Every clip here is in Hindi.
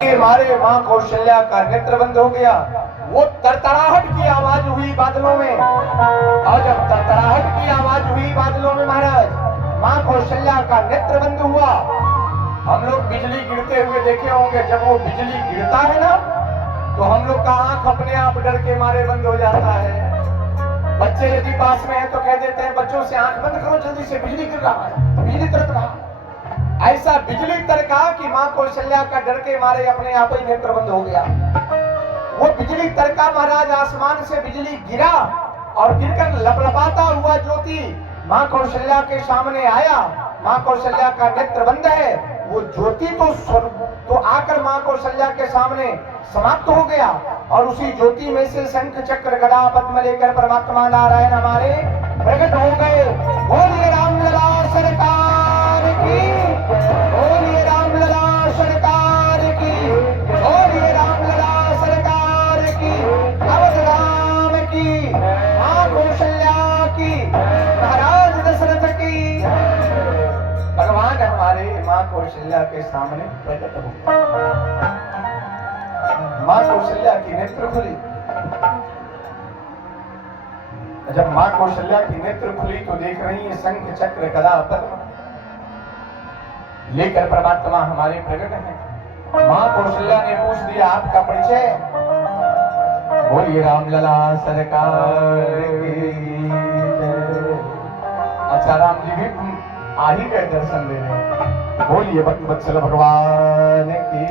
मारे मां कौशल्या का नेत्र बंद हो गया। वो तरतराहट की आवाज हुई बादलों में, और जब तरतराहट की आवाज हुई बादलों में महाराज मां कौशल्या का नेत्र बंद हुआ। हम लोग बिजली गिरते हुए देखे होंगे, जब वो बिजली गिरता है ना तो हम लोग का आंख अपने आप डर के मारे बंद हो जाता है। बच्चे यदि पास में है तो कह देते हैं बच्चों से आंख बंद करो जल्दी से, बिजली गिर रहा है, बिजली तरक रहा। ऐसा बिजली तरका कि मां कौशल्या का डर के मारे अपने आप ही नेत्र बंद हो गया। वो बिजली तरका महाराज, आसमान से बिजली गिरा और गिरकर लपलपाता हुआ ज्योति मां कौशल्या के सामने आया। मां कौशल्या का नेत्र बंद है, वो ज्योति तो आकर मां कौशल्या के सामने समाप्त हो गया। और उसी ज्योति में से शंख चक्र गदा पद्म लेकर परमात्मा नारायण हमारे प्रकट हो गए। बोलिए रामलला सरकार की, बोलिए रामलला सरकार की, बोलिए रामलला सरकार की, अवध राम की, मां कौशल्या की, महाराज दशरथ की। भगवान हमारे मां कौशल्या के सामने प्रकट हो गए। मां कौशल्या की नेत्र खुली। जब मां कौशल्या की नेत्र खुली तो देख रही है शंख चक्र गदा पद्म लेकर परमात्मा हमारे प्रकट हैं। मां कौशल्या ने पूछ दिया आपका परिचय। बोलिए रामलला सरकार की। अच्छा राम जी भी आ ही गए दर्शन देने। बोलिए भक्त वत्सल भगवान की।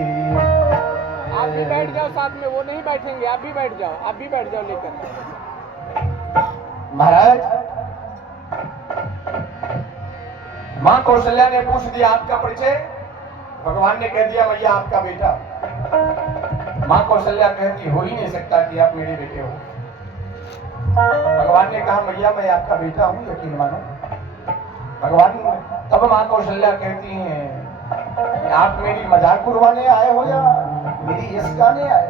आप भी बैठ जाओ साथ में, वो नहीं बैठेंगे, आप भी बैठ जाओ, आप भी बैठ जाओ लेकर। महाराज मां कौशल्या ने पूछ दिया आपका परिचय। भगवान ने कह दिया मैया आपका बेटा। मां कौशल्या कहती हो ही नहीं सकता कि आप मेरे बेटे हो। भगवान ने कहा मैया मैं आपका बेटा हूं, यकीन मानो। भगवान तब मां कौशल्या कहती हैं आप मेरी मजाक उड़वाने आए हो या मेरी यश गाने आए।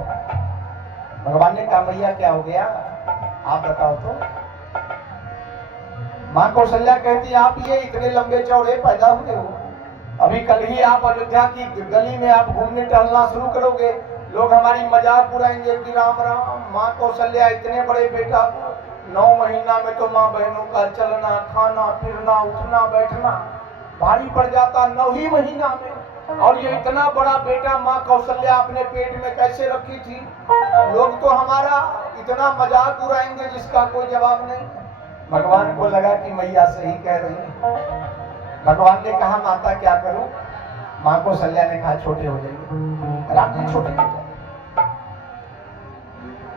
भगवान ने कहा मैया क्या हो गया आप बताओ तो। मां कौशल्या कहती आप ये इतने लंबे चौड़े पैदा हुए हो, अभी कल ही आप अयोध्या की गली में आप घूमने टहलना शुरू करोगे, लोग हमारी मजाक उड़ाएंगे कि राम राम मां कौशल्या इतने बड़े बेटा, 9 महीना में तो मां बहनों का चलना खाना फिरना उठना बैठना भारी पड़ जाता 9 ही महीना में, और ये इतना बड़ा बेटा मां कौशल्या अपने पेट में कैसे रखी थी। लोग तो हमारा इतना मजाक उड़ाएंगे जिसका कोई जवाब नहीं। भगवान को लगा कि मैया सही कह रही है। भगवान ने कहा माता क्या करूं। मां कौशल्या ने कहा छोटे हो जाइए। राम जी छोटे हो जाए।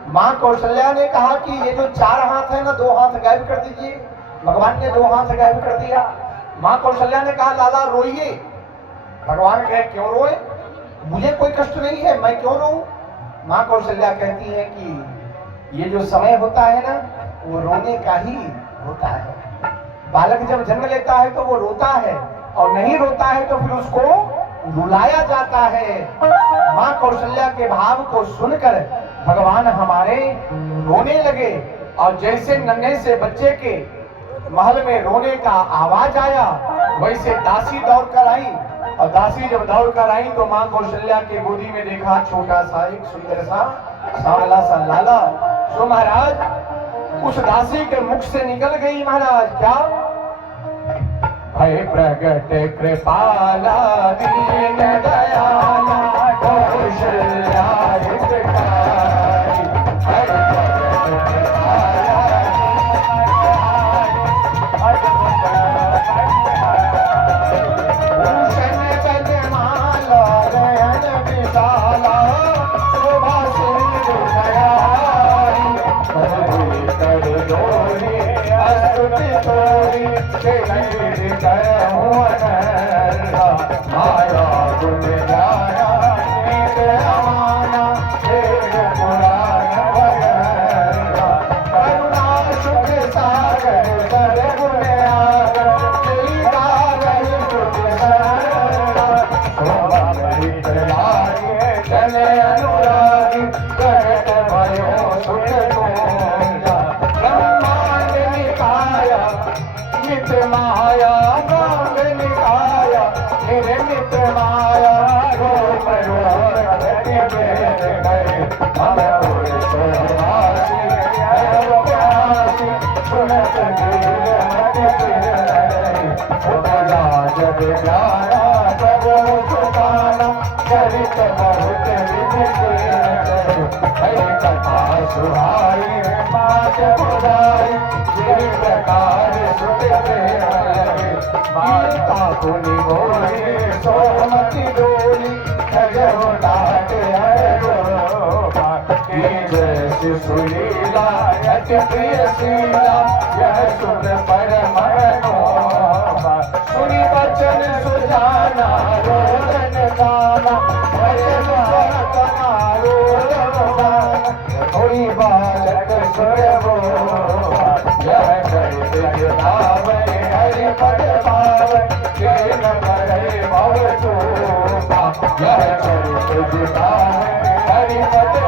मां कौशल्या ने कहा कि ये जो 4 हाथ है ना 2 हाथ गायब कर दीजिए। भगवान ने 2 हाथ गायब कर दिया। मां कौशल्या ने कहा लाला रोइए। भगवान कहे क्यों रोए, मुझे कोई कष्ट नहीं है, मैं क्यों रोऊं। मां कौशल्या कहती है कि ये जो समय होता है ना वो रोने का ही होता है। बालक जब जन्म लेता है तो वो रोता है, और नहीं रोता है तो फिर उसको रुलाया जाता है। मां कौशल्या के भाव को सुनकर भगवान हमारे रोने लगे, और जैसे नन्हे से बच्चे के महल में रोने का आवाज आया वैसे दासी दौड़ कर आई, और दासी जब दौड़ कर आई तो मां कौशल्या के गोदी में देखा छोटा सा एक सुंदर सा सांवला सा लाला। सो महाराज उस दासी के मुख से निकल गई महाराज क्या, भय प्रगट कृपाला दीन दयाला कौशल्या हितकारी। भय प्रगट कृपाला भूषण पदमाला नयन विशाला शोभा सिंधु दयारी। कर दोरी अस्तुति तोरी माया गुण गाया नीत अमाना पुराण भगना। करुणा सुख सागर सर्वगुण आगर सुख सरला। शोभा परित लागे चले अनुरागी करत भयो सुख पूजा। ब्रह्मांड निकाया नित माया गांग निकाया निर्मित माया रूप बहुत बहुत विधि के हरि कथा सुहाई बात बुराई जिस प्रकार सुख प्रेम लगे माता पुनि बोली सोमति डोली जब डाट की जैसी सुलीला अति प्रिय शीला यह सुन परम मनोभा सुनि वचन सुजाना रोदन गाना वचन सुना रोदन गाना कोई बालक सुर बोला यह चरित गावे हरि पद पावे केन करे भव चूका यह चरित गावे हरि पद